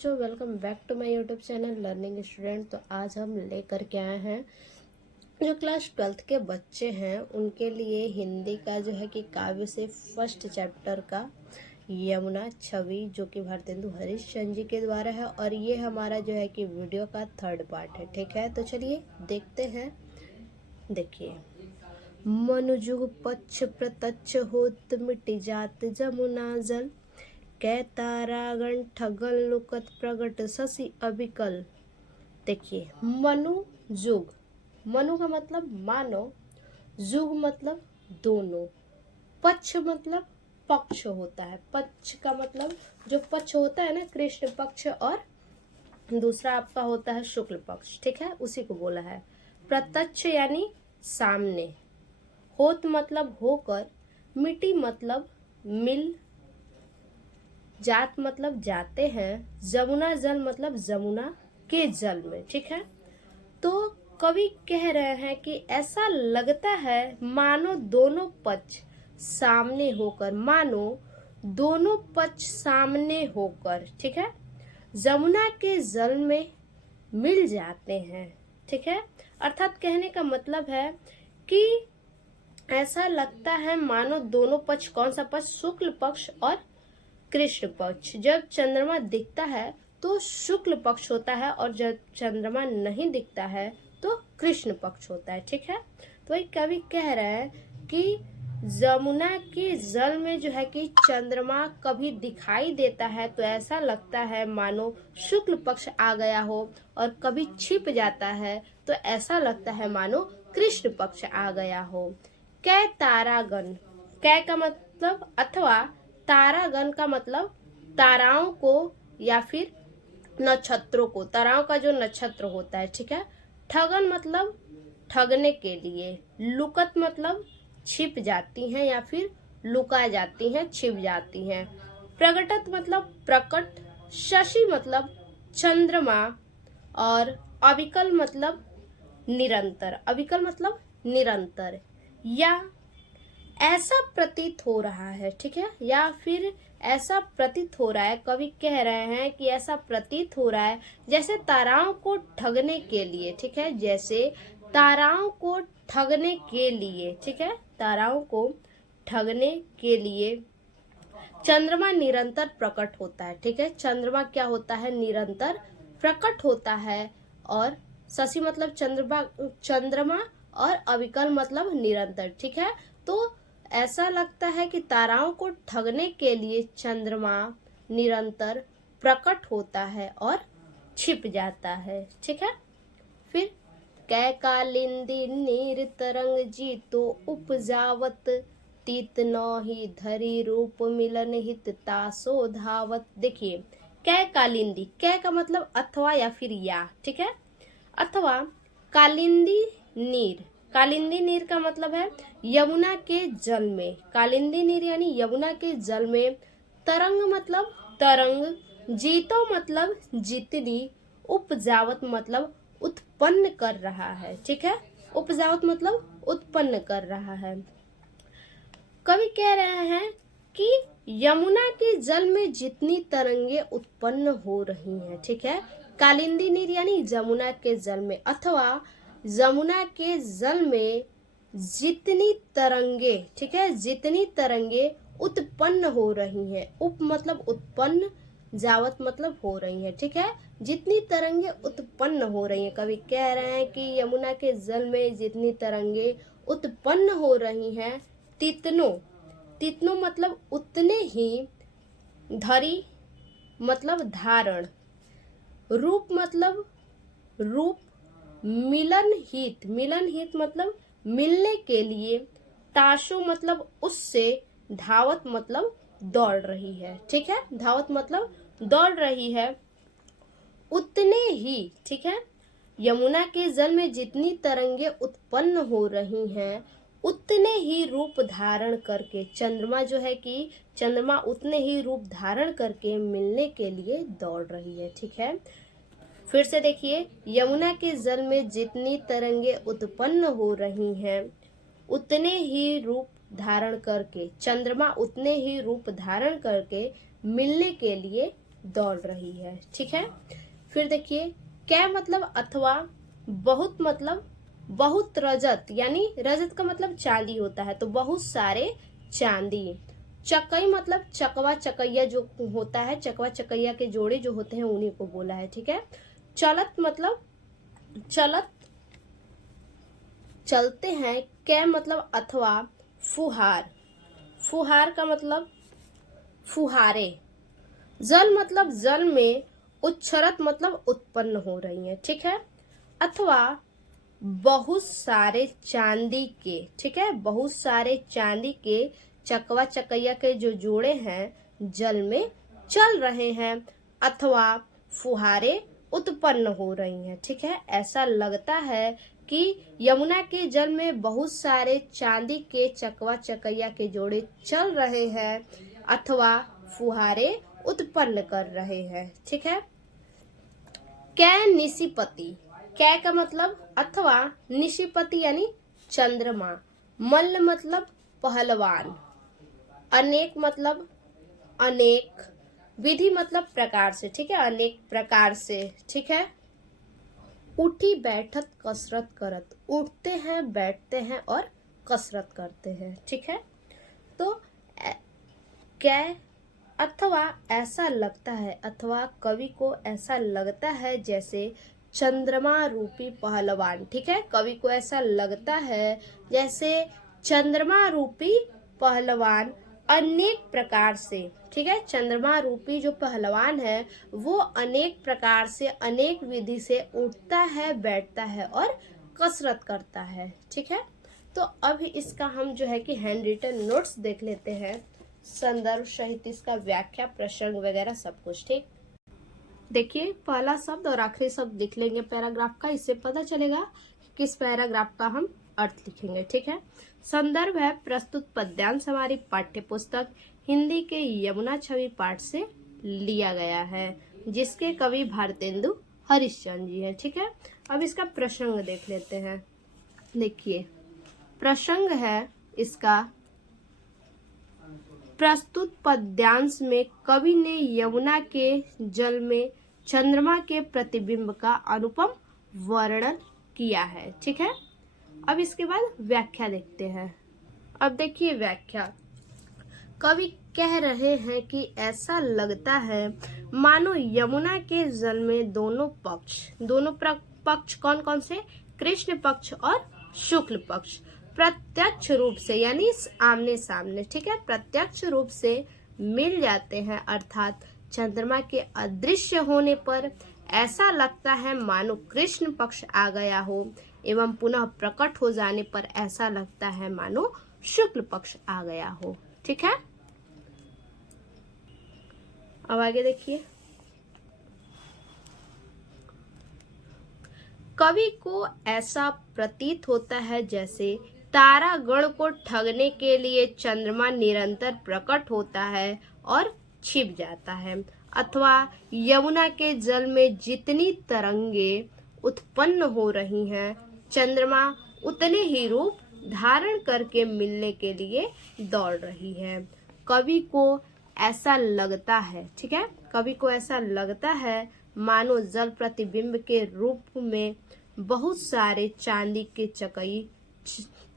बच्चों, welcome back to my YouTube channel learning student. तो आज हम लेकर के आए हैं जो क्लास 12th के बच्चे हैं उनके लिए हिंदी का जो है कि काव्य से फर्स्ट चैप्टर का यमुना छवि, जो कि भारतेंदु हरीशचंद्र जी के द्वारा है। और ये हमारा जो है कि वीडियो का थर्ड पार्ट है। ठीक है, तो चलिए देखते हैं। देखिए, मनुजुग पक्ष प्रत्यक्ष होत मिट जात जमुना जल, कै तारागण ठगल लुकत प्रगट शशि अबिकल। देखिए, मनु जुग, मनु का मतलब मानो, जुग मतलब दोनों, पक्ष मतलब पक्ष होता है। पक्ष का मतलब जो पक्ष होता है ना, कृष्ण पक्ष, और दूसरा आपका होता है शुक्ल पक्ष। ठीक है, उसी को बोला है। प्रत्यक्ष यानी सामने, होत मतलब होकर, मिट्टी मतलब मिल, जात मतलब जाते हैं, जमुना जल मतलब जमुना के जल में। ठीक है, तो कवि कह रहे हैं कि ऐसा लगता है मानो दोनों पक्ष सामने होकर, मानो दोनों पक्ष सामने होकर, ठीक है, जमुना के जल में मिल जाते हैं। ठीक है, अर्थात कहने का मतलब है कि ऐसा लगता है मानो दोनों पक्ष, कौन सा पक्ष? शुक्ल पक्ष और कृष्ण पक्ष। जब चंद्रमा दिखता है तो शुक्ल पक्ष होता है, और जब चंद्रमा नहीं दिखता है तो कृष्ण पक्ष होता है। ठीक है, तो वही कवि कह रहे हैं कि जमुना के जल में जो है कि चंद्रमा कभी दिखाई देता है तो ऐसा लगता है मानो शुक्ल पक्ष आ गया हो, और कभी छिप जाता है तो ऐसा लगता है मानो कृष्ण पक्ष आ गया हो। कै तारागण, कै का मतलब अथवा, तारागण का मतलब ताराओं को या फिर नक्षत्रों को, ताराओं का जो नक्षत्र होता है। ठीक है, ठगन मतलब ठगने के लिए, लुकत मतलब छिप जाती हैं या फिर लुका जाती हैं, छिप जाती हैं, प्रगटत मतलब प्रकट, शशि मतलब चंद्रमा, और अविकल मतलब निरंतर, अविकल मतलब निरंतर, या ऐसा प्रतीत हो रहा है। ठीक है, या फिर ऐसा प्रतीत हो रहा है, कवि कह रहे हैं कि ऐसा प्रतीत हो रहा है जैसे ताराओं को ठगने के लिए। ठीक है, जैसे ताराओं को ठगने के लिए, ठीक है, ताराओं को ठगने के लिए चंद्रमा निरंतर प्रकट होता है। ठीक है, चंद्रमा क्या होता है? निरंतर प्रकट होता है। और शशि मतलब चंद्रमा, चंद्रमा, और अविकल मतलब निरंतर। ठीक है, तो ऐसा लगता है कि ताराओं को ठगने के लिए चंद्रमा निरंतर प्रकट होता है और छिप जाता है। ठीक है, फिर कै कालिंदी नीर तरंग जीतो उपजावत, तीत नौहि धरी रूप मिलन हित तासो धावत। देखिए, कै कालिंदी, कै का मतलब अथवा या फिर या, ठीक है, अथवा कालिंदी नीर, कालिंदी नीर का मतलब है यमुना के जल में, कालिंदी नीर यानी यमुना के जल में, तरंग मतलब तरंग, जीतो मतलब जितनी, उपजावत मतलब उत्पन्न कर रहा है। ठीक है, उपजावत मतलब उत्पन्न कर रहा है। कवि कह रहे हैं कि यमुना के जल में जितनी तरंगे उत्पन्न हो रही हैं, ठीक है, कालिंदी नीर यानी जमुना के जल में, अथवा जमुना के जल में जितनी तरंगे, ठीक है, जितनी तरंगे उत्पन्न हो रही हैं, उप मतलब उत्पन्न, जावत मतलब हो रही है। ठीक है, जितनी तरंगे उत्पन्न हो रही हैं, कवि कह रहे हैं कि यमुना के जल में जितनी तरंगे उत्पन्न हो रही हैं, तितनो, तितनो मतलब उतने ही, धरी मतलब धारण, रूप मतलब रूप, मिलन हित, मिलन हित मतलब मिलने के लिए, ताशु मतलब उससे, धावत मतलब दौड़ रही है। ठीक है, धावत मतलब दौड़ रही है, उतने ही, ठीक है, यमुना के जल में जितनी तरंगे उत्पन्न हो रही हैं उतने ही रूप धारण करके, चंद्रमा जो है कि चंद्रमा उतने ही रूप धारण करके मिलने के लिए दौड़ रही है। ठीक है, फिर से देखिए, यमुना के जल में जितनी तरंगे उत्पन्न हो रही हैं उतने ही रूप धारण करके, चंद्रमा उतने ही रूप धारण करके मिलने के लिए दौड़ रही है। ठीक है, फिर देखिए कै मतलब अथवा, बहुत मतलब बहुत रजत, यानी रजत का मतलब चांदी होता है, तो बहुत सारे चांदी। चकई मतलब चकवा चकैया जो होता है, चकवा चकैया के जोड़े जो होते हैं उन्हीं को बोला है। ठीक है, चलत मतलब चलत चलते हैं। कै मतलब अथवा, फुहार, फुहार का मतलब फुहारे। जल मतलब जल में, उच्छरत मतलब उत्पन्न हो रही है। ठीक है, अथवा बहुत सारे चांदी के, ठीक है, बहुत सारे चांदी के चकवा चकैया के जो जोड़े हैं जल में चल रहे हैं, अथवा फुहारे उत्पन्न हो रही हैं। ठीक है, ऐसा लगता है कि यमुना के जल में बहुत सारे चांदी के चकवा चकैया के जोड़े चल रहे हैं अथवा फुहारे उत्पन्न कर रहे हैं। ठीक है, कै निशिपति, कै का मतलब अथवा, निशिपति यानी चंद्रमा, मल्ल मतलब पहलवान, अनेक मतलब अनेक, विधि मतलब प्रकार से। ठीक है, अनेक प्रकार से। ठीक है, उठी बैठत कसरत करत, उठते हैं बैठते हैं और कसरत करते हैं। ठीक है, तो कै अथवा ऐसा लगता है, अथवा कवि को ऐसा लगता है जैसे चंद्रमा रूपी पहलवान। ठीक है, कवि को ऐसा लगता है जैसे चंद्रमा रूपी पहलवान अनेक प्रकार से, ठीक है, चंद्रमा रूपी जो पहलवान है वो अनेक प्रकार से, अनेक विधि से उठता है, बैठता है और कसरत करता है। ठीक है, तो अब इसका हम जो है कि हैंड रिटन नोट्स देख लेते हैं, संदर्भ सहित इसका व्याख्या, प्रसंग वगैरह सब कुछ। ठीक, देखिए पहला शब्द और आखिरी शब्द लिख लेंगे पैराग्राफ का, इससे पता चलेगा किस पैराग्राफ का हम अर्थ लिखेंगे। ठीक है, संदर्भ है प्रस्तुत पद्यांश हमारी पाठ्य पुस्तक हिंदी के यमुना छवि पाठ से लिया गया है, जिसके कवि भारतेंदु हरिश्चंद्र जी है। ठीक है, अब इसका प्रसंग देख लेते हैं। देखिए प्रसंग है इसका, प्रस्तुत पद्यांश में कवि ने यमुना के जल में चंद्रमा के प्रतिबिंब का अनुपम वर्णन किया है। ठीक है, अब इसके बाद व्याख्या देखते हैं। अब देखिए व्याख्या, कवि कह रहे हैं कि ऐसा लगता है मानो यमुना के जल में दोनों पक्ष कौन कौन से, कृष्ण पक्ष और शुक्ल पक्ष प्रत्यक्ष रूप से, यानी आमने सामने, ठीक है, प्रत्यक्ष रूप से मिल जाते हैं, अर्थात चंद्रमा के अदृश्य होने पर ऐसा लगता है मानो कृष्ण पक्ष आ गया हो, एवं पुनः प्रकट हो जाने पर ऐसा लगता है मानो शुक्ल पक्ष आ गया हो। ठीक है, अब आगे देखिए, कवि को ऐसा प्रतीत होता है जैसे तारागण को ठगने के लिए चंद्रमा निरंतर प्रकट होता है और छिप जाता है, अथवा यमुना के जल में जितनी तरंगे उत्पन्न हो रही हैं चंद्रमा उतने ही रूप धारण करके मिलने के लिए दौड़ रही है। कवि को ऐसा लगता है, ठीक है, कवि को ऐसा लगता है मानो जल प्रतिबिंब के रूप में बहुत सारे चांदी के चकई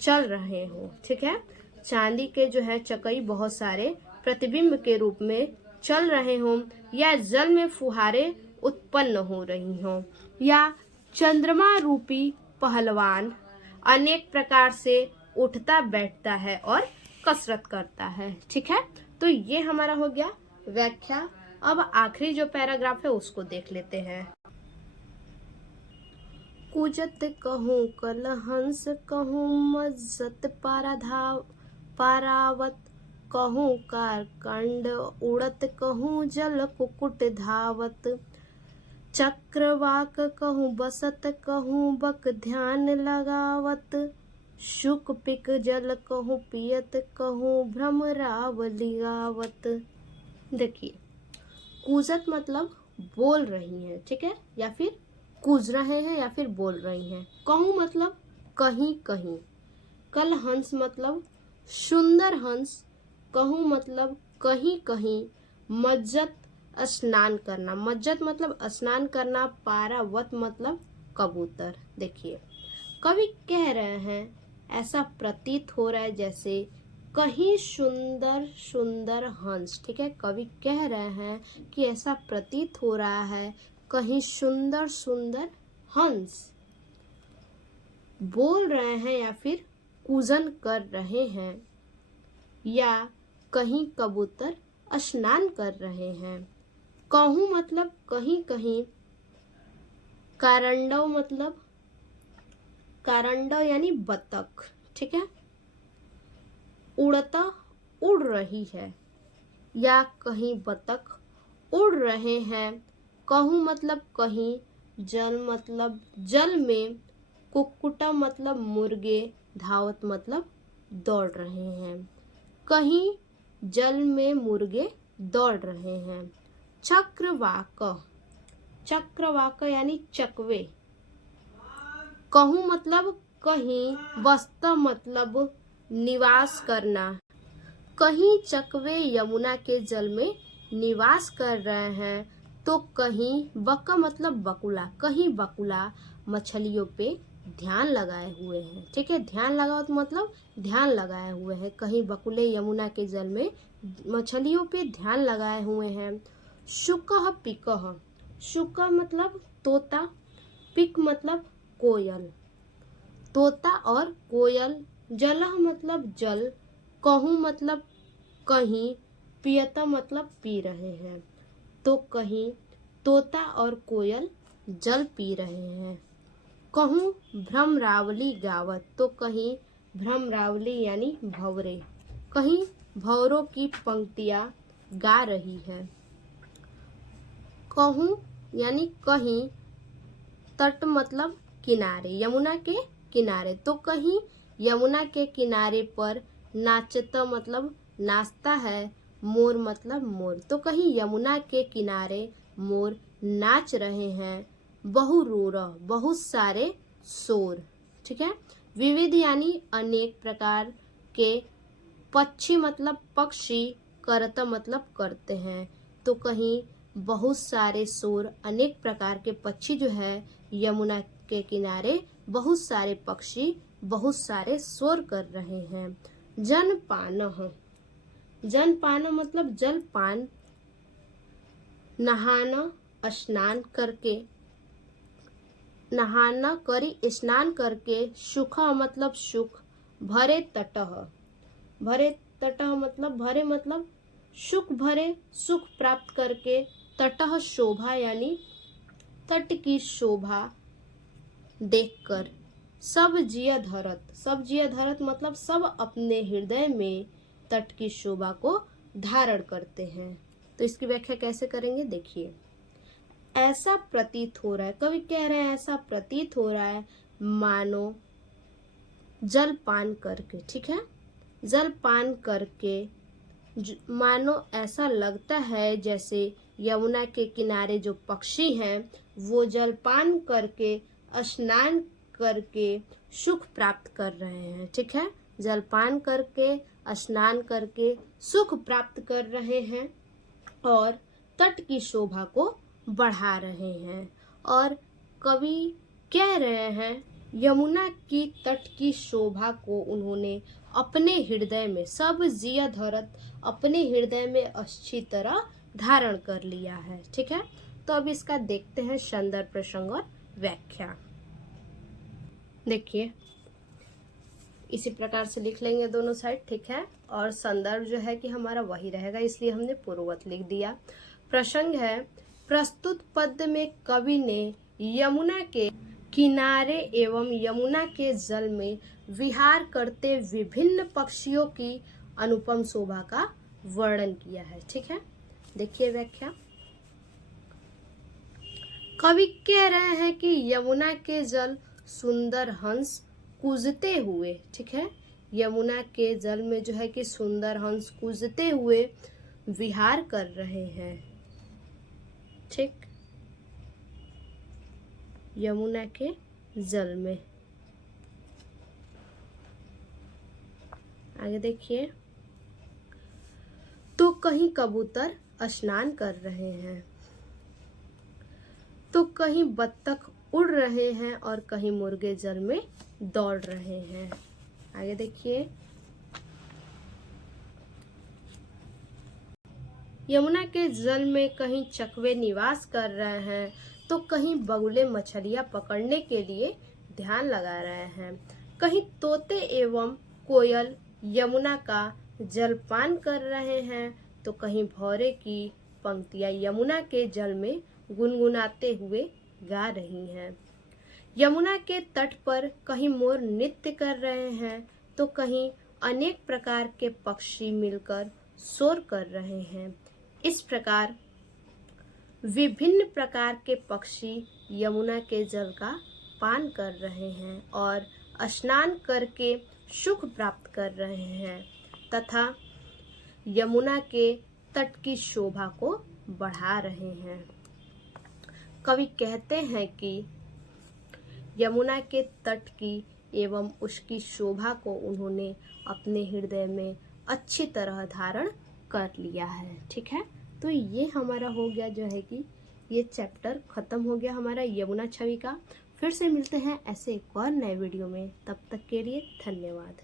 चल रहे हो। ठीक है, चांदी के जो है चकई बहुत सारे प्रतिबिंब के रूप में चल रहे हों, या जल में फुहारे उत्पन्न हो रही हों, या चंद्रमा रूपी पहलवान अनेक प्रकार से उठता बैठता है और कसरत करता है। ठीक है, तो ये हमारा हो गया व्याख्या। अब आखिरी जो पैराग्राफ है उसको देख लेते हैं। कुजत कहूँ कलहंस कहूँ मज्जत पारावत कहूँ कारकंड उड़त कहूँ जल कुकुट धावत चक्रवाक कहूँ बसत कहूँ बक ध्यान लगावत शुक पिक जल कहूँ पियत कहूँ भ्रमरावली गावत। देखिए कूजत मतलब बोल रही है, ठीक है, या फिर कूज रहे हैं या फिर बोल रही हैं। कहूँ मतलब कहीं कहीं, कल हंस मतलब सुंदर हंस, कहूँ मतलब कहीं कहीं, मज्जत स्नान करना, मज्जत मतलब स्नान करना, पारावत मतलब कबूतर। देखिए कवि कह रहे हैं ऐसा प्रतीत हो रहा है जैसे कहीं सुंदर सुंदर हंस। ठीक है, कवि कह रहे हैं कि ऐसा प्रतीत हो रहा है कहीं सुंदर सुंदर हंस बोल रहे हैं या फिर कूजन कर रहे हैं, या कहीं कबूतर स्नान कर रहे हैं। कहूँ मतलब कहीं कहीं, कारंडव मतलब कारंडव यानी बतख। ठीक है, उड़ता उड़ रही है, या कहीं बतख उड़ रहे हैं। कहूँ मतलब कहीं, जल मतलब जल में, कुक्कुटा मतलब मुर्गे, धावत मतलब दौड़ रहे हैं। कहीं जल में मुर्गे दौड़ रहे हैं। चक्रवाक, चक्रवाक यानी चकवे। कहूँ मतलब कहीं, वास्तव मतलब निवास करना। कहीं चकवे यमुना के जल में निवास कर रहे हैं, तो कहीं बका मतलब बकुला, कहीं बकुला मछलियों पे ध्यान लगाए हुए हैं। ठीक है, ध्यान लगाओ तो मतलब ध्यान लगाए हुए हैं। कहीं बकुले यमुना के जल में मछलियों पे ध्यान लगाए हुए हैं। शुकह पिकह, शुक मतलब तोता, पिक मतलब कोयल, तोता और कोयल। जलह मतलब जल, कहूँ मतलब कहीं, पियता मतलब पी रहे हैं। तो कहीं तोता और कोयल जल पी रहे हैं। कहूँ भ्रमरावली गावत, तो कहीं भ्रमरावली यानी भंवरे, कहीं भंवरों की पंक्तियां गा रही है। कहूँ यानी कहीं, तट मतलब किनारे, यमुना के किनारे, तो कहीं यमुना के किनारे पर नाचता मतलब नाचता है, मोर मतलब मोर, तो कहीं यमुना के किनारे मोर नाच रहे हैं। बहुरूरा बहुत सारे शोर। ठीक है, विविध यानी अनेक प्रकार के, पक्षी मतलब पक्षी, करता मतलब करते हैं, तो कहीं बहुत सारे शोर, अनेक प्रकार के पक्षी जो है यमुना के किनारे बहुत सारे पक्षी बहुत सारे शोर कर रहे हैं। जनपान, जनपान मतलब जलपान, नहाना स्नान करके, नहाना करी स्नान करके। सुखा मतलब सुख, भरे तटह, भरे तटह मतलब भरे मतलब सुख भरे, सुख प्राप्त करके। तटह शोभा यानी तट की शोभा देखकर। सब जिया धरत, सब जिया धरत मतलब सब अपने हृदय में तट की शोभा को धारण करते हैं। तो इसकी व्याख्या कैसे करेंगे, देखिए ऐसा प्रतीत हो रहा है, कवि कह रहे हैं ऐसा प्रतीत हो रहा है मानो जल पान करके। ठीक है, जल पान करके, मानो ऐसा लगता है जैसे यमुना के किनारे जो पक्षी हैं वो जलपान करके स्नान करके सुख प्राप्त कर रहे हैं। ठीक है, जलपान करके स्नान करके सुख प्राप्त कर रहे हैं और तट की शोभा को बढ़ा रहे हैं। और कवि कह रहे हैं यमुना की तट की शोभा को उन्होंने अपने हृदय में, सब जिया धरत अपने हृदय में अच्छी तरह धारण कर लिया है। ठीक है, तो अब इसका देखते हैं संदर्भ प्रसंग और व्याख्या। देखिए इसी प्रकार से लिख लेंगे दोनों साइड। ठीक है, और संदर्भ जो है कि हमारा वही रहेगा, इसलिए हमने पूर्ववत लिख दिया। प्रसंग है, प्रस्तुत पद्य में कवि ने यमुना के किनारे एवं यमुना के जल में विहार करते विभिन्न पक्षियों की अनुपम शोभा का वर्णन किया है। ठीक है, देखिए व्याख्या। कवि कह रहे हैं कि यमुना के जल सुंदर हंस कूजते हुए, ठीक है, यमुना के जल में जो है कि सुंदर हंस कूजते हुए विहार कर रहे हैं। ठीक, यमुना के जल में। आगे देखिए, तो कहीं कबूतर स्नान कर रहे हैं, तो कहीं बत्तख उड़ रहे हैं और कहीं मुर्गे जल में दौड़ रहे हैं। आगे देखिए, यमुना के जल में कहीं चकवे निवास कर रहे हैं, तो कहीं बगुले मछलियां पकड़ने के लिए ध्यान लगा रहे हैं। कहीं तोते एवं कोयल यमुना का जलपान कर रहे हैं, तो कहीं भौरे की पंक्तियां यमुना के जल में गुनगुनाते हुए गा रही हैं। यमुना के तट पर कहीं मोर नृत्य कर रहे हैं, तो कहीं अनेक प्रकार के पक्षी मिलकर शोर कर रहे हैं। इस प्रकार विभिन्न प्रकार के पक्षी यमुना के जल का पान कर रहे हैं और स्नान करके सुख प्राप्त कर रहे हैं तथा यमुना के तट की शोभा को बढ़ा रहे हैं। कवि कहते हैं कि यमुना के तट की एवं उसकी शोभा को उन्होंने अपने हृदय में अच्छी तरह धारण कर लिया है। ठीक है, तो ये हमारा हो गया जो है कि ये चैप्टर ख़त्म हो गया हमारा यमुना छवि का। फिर से मिलते हैं ऐसे एक और नए वीडियो में, तब तक के लिए धन्यवाद।